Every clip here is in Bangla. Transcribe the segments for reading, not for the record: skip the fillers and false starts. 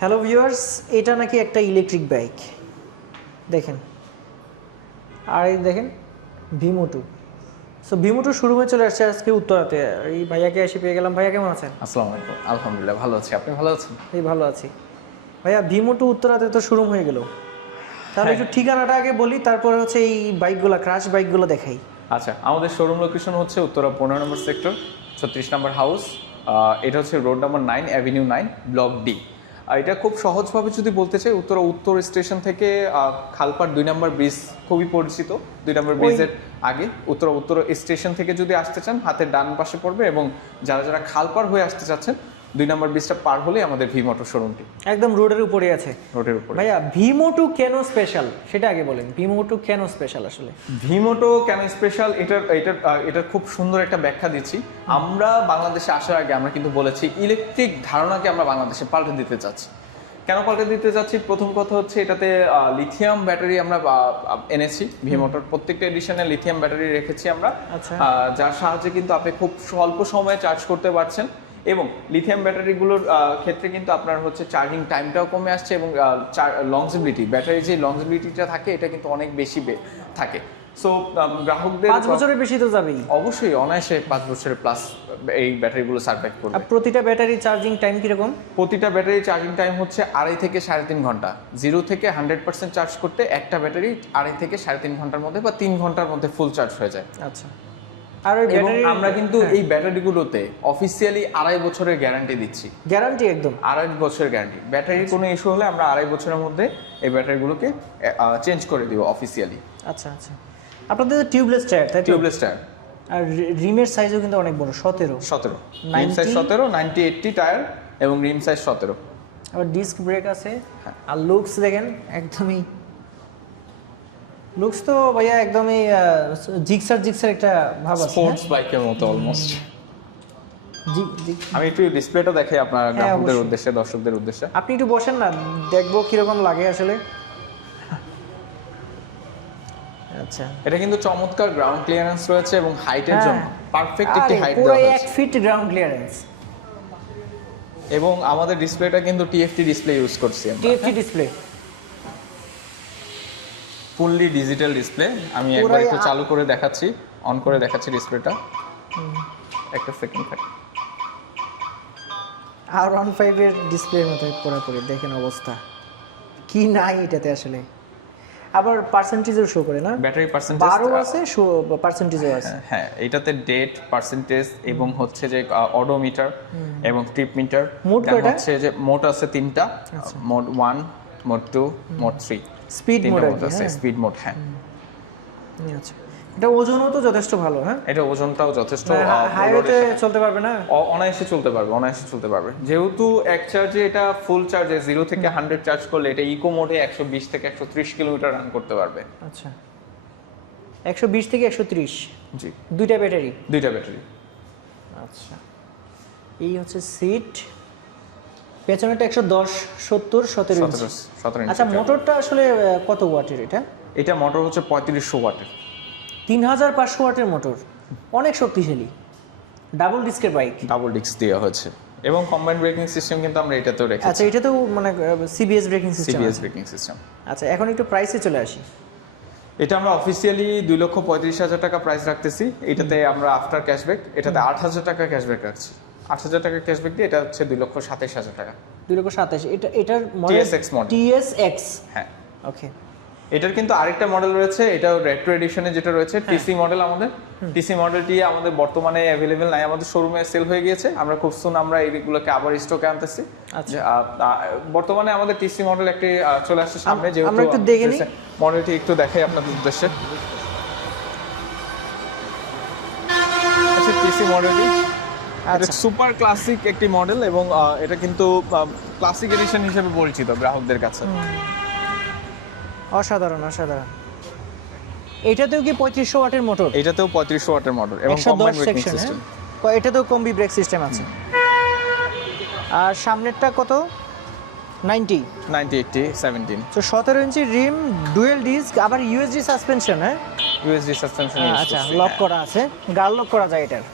হ্যালো ভিউয়ার্স, এটা নাকি একটা ইলেকট্রিক বাইক দেখেন। আর এই দেখেন ভিমোটু। সো ভিমোটু শোরুমে চলে আসছে আজকে উত্তরাতে। এই ভাইয়াকে এসে পেয়ে গেলাম। ভাইয়া কেমন আছেন? আসসালামু আলাইকুম। আলহামদুলিল্লাহ ভালো আছি, আপনি ভালো আছেন? এই ভালো আছি। ভাইয়া ভিমোটু উত্তরাতে তো শোরুম হয়ে গেল, তাহলে একটু ঠিকানাটা আগে বলি, তারপরে হচ্ছে এই বাইকগুলো ক্রাশ বাইকগুলো দেখাই। আচ্ছা, আমাদের শোরুম লোকেশন হচ্ছে উত্তরা 15 নম্বর সেক্টর, 36 নম্বর হাউস। এটা হচ্ছে road number 9, avenue 9, block D. আর এটা খুব সহজভাবে যদি বলতে চাই, উত্তরা উত্তর স্টেশন থেকে খালপাড় 2 নম্বর ব্রিজ খুবই পরিচিত। 2 নম্বর ব্রিজের আগে উত্তরা উত্তর স্টেশন থেকে যদি আসতে চান, হাতের ডান পাশে পড়বে, এবং যারা যারা খালপাড় হয়ে আসতে চাচ্ছেন 2 নম্বর ব্রিজটা পার হলেই আমাদের ভিমোটো শোরুমটি একদম রোডের উপরে আছে। রোডের উপরে। ভাইয়া ভিমোটু কেন স্পেশাল সেটা আগে বলেন। ভিমোটু কেন স্পেশাল আসলে? ভিমোটো কেন স্পেশাল, এটার খুব সুন্দর একটা ব্যাখ্যা দিচ্ছি। আমরা বাংলাদেশে আসার আগে আমরা কিন্তু বলেছি ইলেকট্রিক ধারণাকে আমরা বাংলাদেশে পাল্টে দিতে চাচ্ছি। কেন পাল্টে দিতে চাচ্ছি? প্রথম কথা হচ্ছে এটাতে লিথিয়াম ব্যাটারি আমরা এনেছি। ভিমোটোর প্রত্যেকটা এডিশনে লিথিয়াম ব্যাটারি রেখেছি আমরা, যার সাহায্যে কিন্তু আপনি খুব স্বল্প সময়ে চার্জ করতে পারছেন। এবং লিথিয়াম ব্যাটারিগুলোর ক্ষেত্রে কিন্তু আপনার হচ্ছে চার্জিং টাইমটাও কমে আসছে, এবং লংজিবিলিটি, ব্যাটারির যে লংজিবিলিটিটা থাকে এটা কিন্তু অনেক বেশি থাকে। সো গ্রাহকদের 5 বছরের বেশি তো যাবেই। অবশ্যই অনায়াসে 5 বছরের প্লাস এই ব্যাটারিগুলো সার্ভাইভ করবে। আর প্রতিটা ব্যাটারি চার্জিং টাইম কিরকম? প্রতিটা ব্যাটারি চার্জিং টাইম হচ্ছে 2.5 থেকে 3.5 ঘন্টা। 0 থেকে 100% চার্জ করতে একটা ব্যাটারি 2.5 থেকে 3.5 ঘন্টার মধ্যে বা 3 ঘন্টার মধ্যে ফুল চার্জ হয়ে যায়। আচ্ছা। আর ওই ব্যাটারি আমরা কিন্তু এই ব্যাটারিগুলোতে অফিসিয়ালি 2.5 বছরের গ্যারান্টি দিচ্ছি। গ্যারান্টি একদম 2.5 বছরের গ্যারান্টি। ব্যাটারির কোনো ইস্যু হলে আমরা 2.5 বছরের মধ্যে এই ব্যাটারিগুলোকে চেঞ্জ করে দিব অফিসিয়ালি। আচ্ছা আচ্ছা। আপনাদের টিউবলেস টায়ার, তাই তো? Tubeless tyre. আর রিমের সাইজও কিন্তু অনেক বড়, 17 রিম সাইজ 17, 90/80 টায়ার, এবং রিম সাইজ 17। আবার ডিস্ক ব্রেক আছে। আর লুকস দেখেন, একদমই লুকস তো ভাইয়া একদমই জিক্সার একটা ভাব আছে। স্পোর্টস বাইকের মতো অলমোস্ট। জি। আমি একটু ডিসপ্লেটা দেখাই আপনার গ্রাহকদের উদ্দেশ্যে, দর্শকদের উদ্দেশ্যে। আপনি একটু বসেন না, দেখবো কিরকম লাগে আসলে। আচ্ছা, এটা কিন্তু চমৎকার গ্রাউন্ড ক্লিয়ারেন্স রয়েছে, এবং হাইটের জন্য পারফেক্ট একটি হাইট পুরো দেওয়া হয়েছে। 1 ফিট গ্রাউন্ড ক্লিয়ারেন্স। এবং আমাদের ডিসপ্লেটা কিন্তু টিএফটি ডিসপ্লে ইউজ করছি আমরা। TFT display, fully digital display. আমি একবার একটু চালু করে দেখাচ্ছি, অন করে দেখাচ্ছি ডিসপ্লেটা। একটা সেকেন্ড থাকে। আর 15 এর ডিসপ্লের মতো পুরোপুরি দেখেন অবস্থা কি নাই এটাতে আসলে। আবার পার্সেন্টেজও শো করে না? ব্যাটারি পার্সেন্টেজ 12 আছে, পার্সেন্টেজও আছে। হ্যাঁ, এটাতে ডেট, পার্সেন্টেজ, এবং হচ্ছে যে অডোমিটার এবং ট্রিপ মিটার। মোড কয়টা? হচ্ছে যে মোড আছে 3টা, mode 1, mode 2, mode 3। Speed mode আছে, স্পিড মোড। হ্যাঁ, আচ্ছা। এটা ওজনও তো যথেষ্ট ভালো। হ্যাঁ, এটা ওজনটাও যথেষ্ট। হাইওয়েতে চলতে পারবে না? অনায়াসে চলতে পারবে। যেহেতু এক চার্জে এটা ফুল চার্জে 0 থেকে 100 চার্জ করলে এটা ইকো মোডে 120 থেকে 130 কিলোমিটার রান করতে পারবে। আচ্ছা, 120 থেকে 130। জি, দুইটা ব্যাটারি। আচ্ছা, এই হচ্ছে সিট। পেছনেটা 110, 70, 17 ইঞ্চি। 17 আচ্ছা, মোটরটা আসলে কত ওয়াটের এটা? এটা মোটর হচ্ছে 3500 ওয়াটের। 3500 ওয়াটের মোটর, অনেক শক্তিশালী। ডাবল ডিস্কের বাইক, ডাবল ডিস্ক দেওয়া হয়েছে, এবং কম্বাইন্ড ব্রেকিং সিস্টেম কিন্তু আমরা এটাতেও রেখেছি। আচ্ছা, এটা তো মানে সিবিএস ব্রেকিং সিস্টেম। আচ্ছা, এখন একটু প্রাইসে চলে আসি। এটা আমরা অফিসিয়ালি 2,35,000 টাকা প্রাইস রাখতেছি। এটাতে আমরা আফটার ক্যাশব্যাক এটাতে 8,000 টাকা ক্যাশব্যাক রাখছি। 8,000 টাকা ক্যাশব্যাক দিয়ে এটা হচ্ছে 2,27,000 টাকা। 2,27,000। এটার মডেল TSX মডেল। TSX। হ্যাঁ, ওকে। এটার কিন্তু আরেকটা মডেল রয়েছে, এটা রেট্রো এডিশনে যেটা রয়েছে, টিসি মডেল। আমাদের টিসি মডেলটি আমাদের বর্তমানে অ্যাভেলেবেল নাই, আমাদের শোরুমে সেল হয়ে গিয়েছে। আমরা খুব সুন আমরা এইগুলোকে আবার স্টকে আনতেছি। আচ্ছা, বর্তমানে আমাদের টিসি মডেল একটি চলে আসছে সামনে। যেহেতু আমরা একটু দেখে নিই মডেলটি, একটু দেখাই আপনাদের উদ্দেশ্যে। আচ্ছা, টিসি মডেলটি এটা সুপার ক্লাসিক একটি মডেল, এবং এটা কিন্তু ক্লাসিক এডিশন হিসেবে পরিচিত গ্রাহকদের কাছে। অসাধারণ। এটাতেও কি 3500 ওয়াটের মোটর? এটাতেও 3500 ওয়াটের মোটর, এবং কম্বাইন্ড ব্রেকিং সিস্টেম। এটাতেও কম্বি ব্রেক সিস্টেম আছে। আর সামনেরটা কত? 90, 80, 17। তো 17 ইঞ্চি রিম, ডুয়েল ডিস্ক, আবার ইউএসডি সাসপেনশন। হ্যাঁ, ইউএসডি সাসপেনশন। আচ্ছা, লক করা আছে, গার লক করা যায় এটার।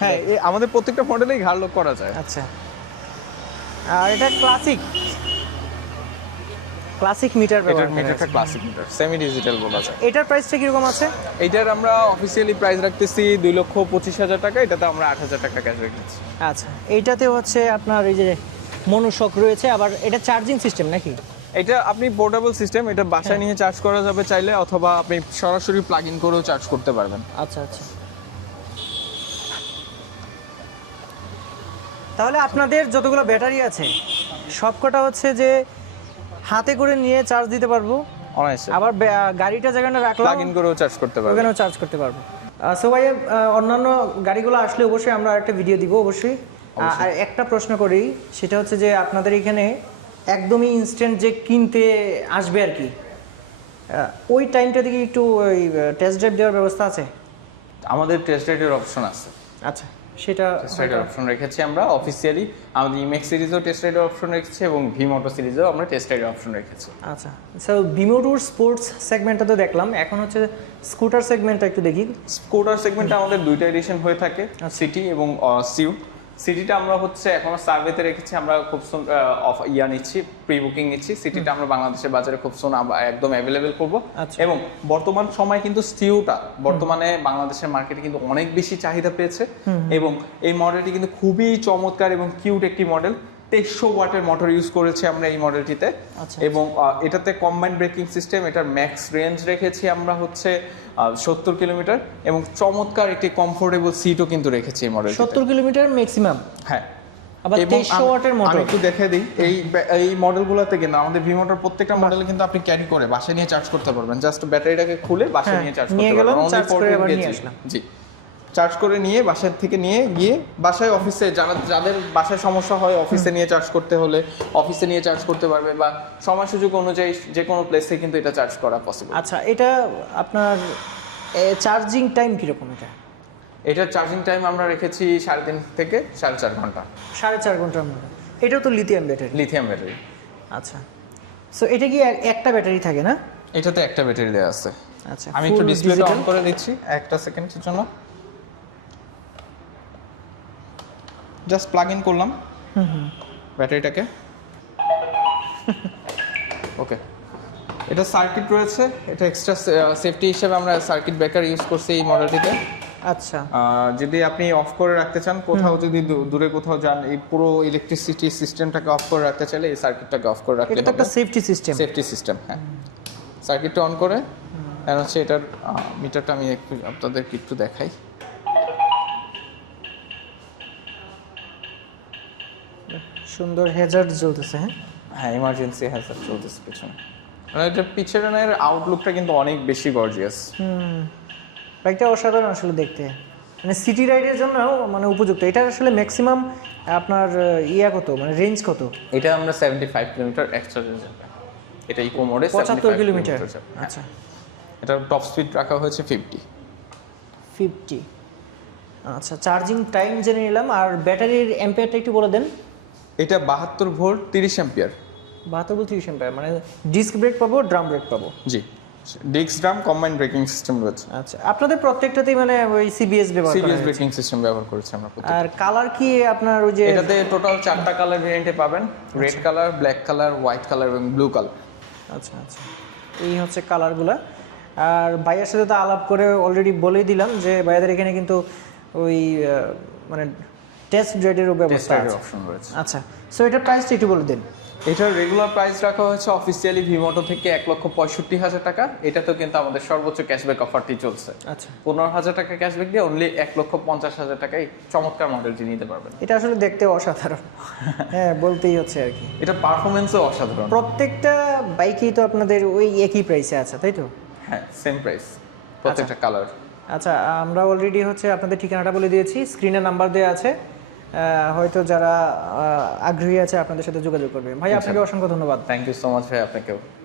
হ্যাঁ, আমাদের প্রত্যেকটা মডেলেই ঘাড় লক করা যায়। আচ্ছা, আর এটা ক্লাসিক। ক্লাসিক মিটার এটার ব্যবহার করা মিটারটা আছে। ক্লাসিক মিটার, সেমি ডিজিটাল বলা যায়। এটার প্রাইসটা কিরকম আছে? এইটার আমরা অফিসিয়ালি প্রাইস রাখতেছি 2,25,000 টাকা, এটাতে আমরা 8,000 টাকা ক্যাশ রেখেছি। আচ্ছা, এইটাতে হচ্ছে আপনার এই যে মনোশক রয়েছে, আবার এটা চার্জিং সিস্টেম নাকি? এটা আপনি পোর্টেবল সিস্টেম, এটা বাসায় নিয়ে চার্জ করা যাবে চাইলে, অথবা আপনি সরাসরি প্লাগ ইন করেও চার্জ করতে পারবেন। আচ্ছা আচ্ছা। তাহলে আপনাদের যতগুলো ব্যাটারি আছে সবকটা হচ্ছে যে হাতে করে নিয়ে চার্জ দিতে পারবো, অনায়াসে আবার গাড়িটা যেখানে রাখলাম প্লাগ ইন করেও চার্জ করতে পারবেন। ওখানেও চার্জ করতে পারবো। সো ভাই, অন্যান্য গাড়িগুলো আসলে অবশ্যই আমরা একটা ভিডিও দিব অবশ্যই। আর একটা প্রশ্ন করি, সেটা হচ্ছে যে আপনাদের এখানে একদমই ইনস্ট্যান্ট যে কিনতে আসবে আর কি, ওই টাইমটা দিকে একটু ওই টেস্ট ড্রাইভ দেওয়ার ব্যবস্থা আছে? আমাদের টেস্ট রাইডের অপশন আছে, আচ্ছা, সেটা টেস্ট রাইডের অপশন রেখেছি আমরা অফিসিয়ালি। আমাদের ইমেক্স সিরিজেও টেস্ট রাইডের অপশন রেখেছি এবং ভি মোটো সিরিজেও আমরা টেস্ট রাইডের অপশন রেখেছি। আচ্ছা, সো বিমোটুর স্পোর্টস সেগমেন্টটা তো দেখলাম, এখন হচ্ছে স্কুটার সেগমেন্টটা একটু দেখি। স্কুটার সেগমেন্টে আমাদের দুইটা এডিশন হয়ে থাকে, সিটি এবং সিউ। সিটিটা আমরা হচ্ছে এখনো সার্ভেতে রেখেছি, আমরা খুব নিচ্ছি, প্রি বুকিং নিচ্ছি। সিটিটা আমরা বাংলাদেশের বাজারে খুব একদম অ্যাভেলেবেল করব। আচ্ছা। এবং বর্তমান সময় কিন্তু সিউটা বর্তমানে বাংলাদেশের মার্কেটে কিন্তু অনেক বেশি চাহিদা পেয়েছে, এবং এই মডেলটি কিন্তু খুবই চমৎকার এবং কিউট একটি মডেল। 2300 ওয়াটের মোটর ইউজ করেছি আমরা এই মডেলটিতে। আচ্ছা। এবং এটাতে কম্বাইন্ড ব্রেকিং সিস্টেম, এটার ম্যাক্স রেঞ্জ রেখেছি আমরা হচ্ছে 70 কিলোমিটার, এবং চমৎকার একটি কমফোর্টেবল সিটও কিন্তু রেখেছি এই মডেলটিতে। 70 কিলোমিটার ম্যাক্সিমাম, হ্যাঁ। আবার এবং 2300 ওয়াটের মোটর। আমি একটু দেখে দিই, এই মডেলগুলোতে কিন্তু আমাদের ভি মোটর প্রত্যেকটা মডেলে কিন্তু আপনি ক্যারি করে বাসায় নিয়ে চার্জ করতে পারবেন। জাস্ট ব্যাটারিটাকে খুলে বাসায় নিয়ে চার্জ নিয়ে করতে গেলাম, পারবেন। চার্জ করে আবার নিয়ে 14 আসলাম। জি, চার্জ করে নিয়ে বাসার থেকে নিয়ে গিয়ে বাসায় অফিসে যাদের বাসায় সমস্যা হয় অফিসে নিয়ে চার্জ করতে হলে অফিসে নিয়ে চার্জ করতে পারবে, বা সময় সুযোগ অনুযায়ী যে কোনো প্লেসে কিন্তু এটা চার্জ করা পসিবল। আচ্ছা, এটা আপনার চার্জিং টাইম কিরকম? এটার চার্জিং টাইম আমরা রেখেছি 3.5 থেকে 4.5 ঘন্টা। 4.5 ঘন্টার মতো। এটাও তো লিথিয়াম ব্যাটারি? Lithium battery. আচ্ছা, সো এটা কি একটা ব্যাটারি থাকে না? এটাতে একটা ব্যাটারি দেওয়া আছে। আচ্ছা, আমি একটু ডিসপ্লেটা অন করে দিচ্ছি একটা সেকেন্ডের জন্য। জাস্ট প্লাগ ইন করলাম ব্যাটারিটাকে। ওকে, এটা সার্কিট রয়েছে, এটা এক্সট্রা সেফটি হিসেবে আমরা সার্কিট ব্রেকার ইউজ করছি এই মডেলটিতে। আচ্ছা, যদি আপনি অফ করে রাখতে চান, কোথাও যদি দূরে কোথাও যান, এই পুরো ইলেকট্রিসিটি সিস্টেমটাকে অফ করে রাখতে চাইলে এই সার্কিটটাকে অফ করে রাখতে এটা তো একটা সেফটি সিস্টেম। সেফটি সিস্টেম, হ্যাঁ। সার্কিটটা অন করে আর হচ্ছে এটার মিটারটা আমি একটু আপনাদেরকে একটু দেখাই। সুন্দর হ্যাজার্ড জ্বলতেছে। হ্যাঁ, ইমার্জেন্সি হ্যাজার্ড চলতেছে পিছনে। মানে এটা পিছনের আউটলুকটা কিন্তু অনেক বেশি গর্জিয়াস। বাইকটা অসাধারণ আসলে দেখতে, মানে সিটি রাইডের জন্য মানে উপযুক্ত। এটা আসলে ম্যাক্সিমাম আপনার কত, মানে রেঞ্জ কত? এটা আমরা 75 কিলোমিটার এক্সট্রা রেঞ্জ যাবে। এটা ইকো মোডে 75 কিলোমিটার। আচ্ছা, এটা টপ স্পিড রাখা হয়েছে 50। আচ্ছা, চার্জিং টাইম জেনে নিলাম। আর ব্যাটারির অ্যাম্পিয়ারটা একটু বলে দেন। এটা 72 ভোল্ট 30 অ্যাম্পিয়ার। 72 ভোল্ট 30 অ্যাম্পিয়ার, মানে ডিস্ক ব্রেক পাবো, ড্রাম ব্রেক পাবো? জি, disc drum combined braking system রয়েছে। আচ্ছা, আপনাদের প্রত্যেকটাতেই মানে ওই সিবিএস ব্যবহার করা সিবিএস হয়? ব্রেকিং সিস্টেম ব্যবহার করেছি আমরা প্রত্যেকটা। আর কালার কি আপনার ওই যে এটাতে টোটাল 4টা কালার ভেরিয়েন্টে পাবেন, red colour, black colour, white colour এবং ব্লু কালার। আচ্ছা আচ্ছা, এই হচ্ছে কালারগুলা। আর ভাইয়ের সাথে তো আলাপ করে অলরেডি বলেই দিলাম যে ভাইয়াদের এখানে কিন্তু ওই মানে টেস্ট ড্রাইভেরও ব্যবস্থা আছে। অপশন রয়েছে। আচ্ছা, সো এটার প্রাইসটা একটু বলে দিন। এটার রেগুলার প্রাইস রাখা হয়েছে অফিসিয়ালি ভিমোটো থেকে 1,65,000 টাকা। এটাতেও কিন্তু আমাদের সর্বোচ্চ ক্যাশব্যাক অফারটি চলছে। আচ্ছা, 15,000 টাকা ক্যাশব্যাক দিয়ে অনলি 1,50,000 টাকায় চমৎকার মডেলটি নিতে পারবেন। এটা আসলে দেখতে অসাধারণ, হ্যাঁ বলতেই হচ্ছে আর কি। এটা পারফরমেন্সও অসাধারণ। প্রত্যেকটা বাইকেই তো আপনাদের ওই একই প্রাইসে আছে, তাই তো? হ্যাঁ, সেম প্রাইস প্রত্যেকটা কালার। আচ্ছা, আমরা অলরেডি হচ্ছে আপনাদের ঠিকানাটা বলে দিয়েছি, স্ক্রিনে নাম্বার দেওয়া আছে। হয়তো যারা আগ্রহী আছে আপনাদের সাথে যোগাযোগ করবে। ভাই, আপনাকে অসংখ্য ধন্যবাদ। থ্যাংক ইউ সো মাচ ভাই, আপনাকেও।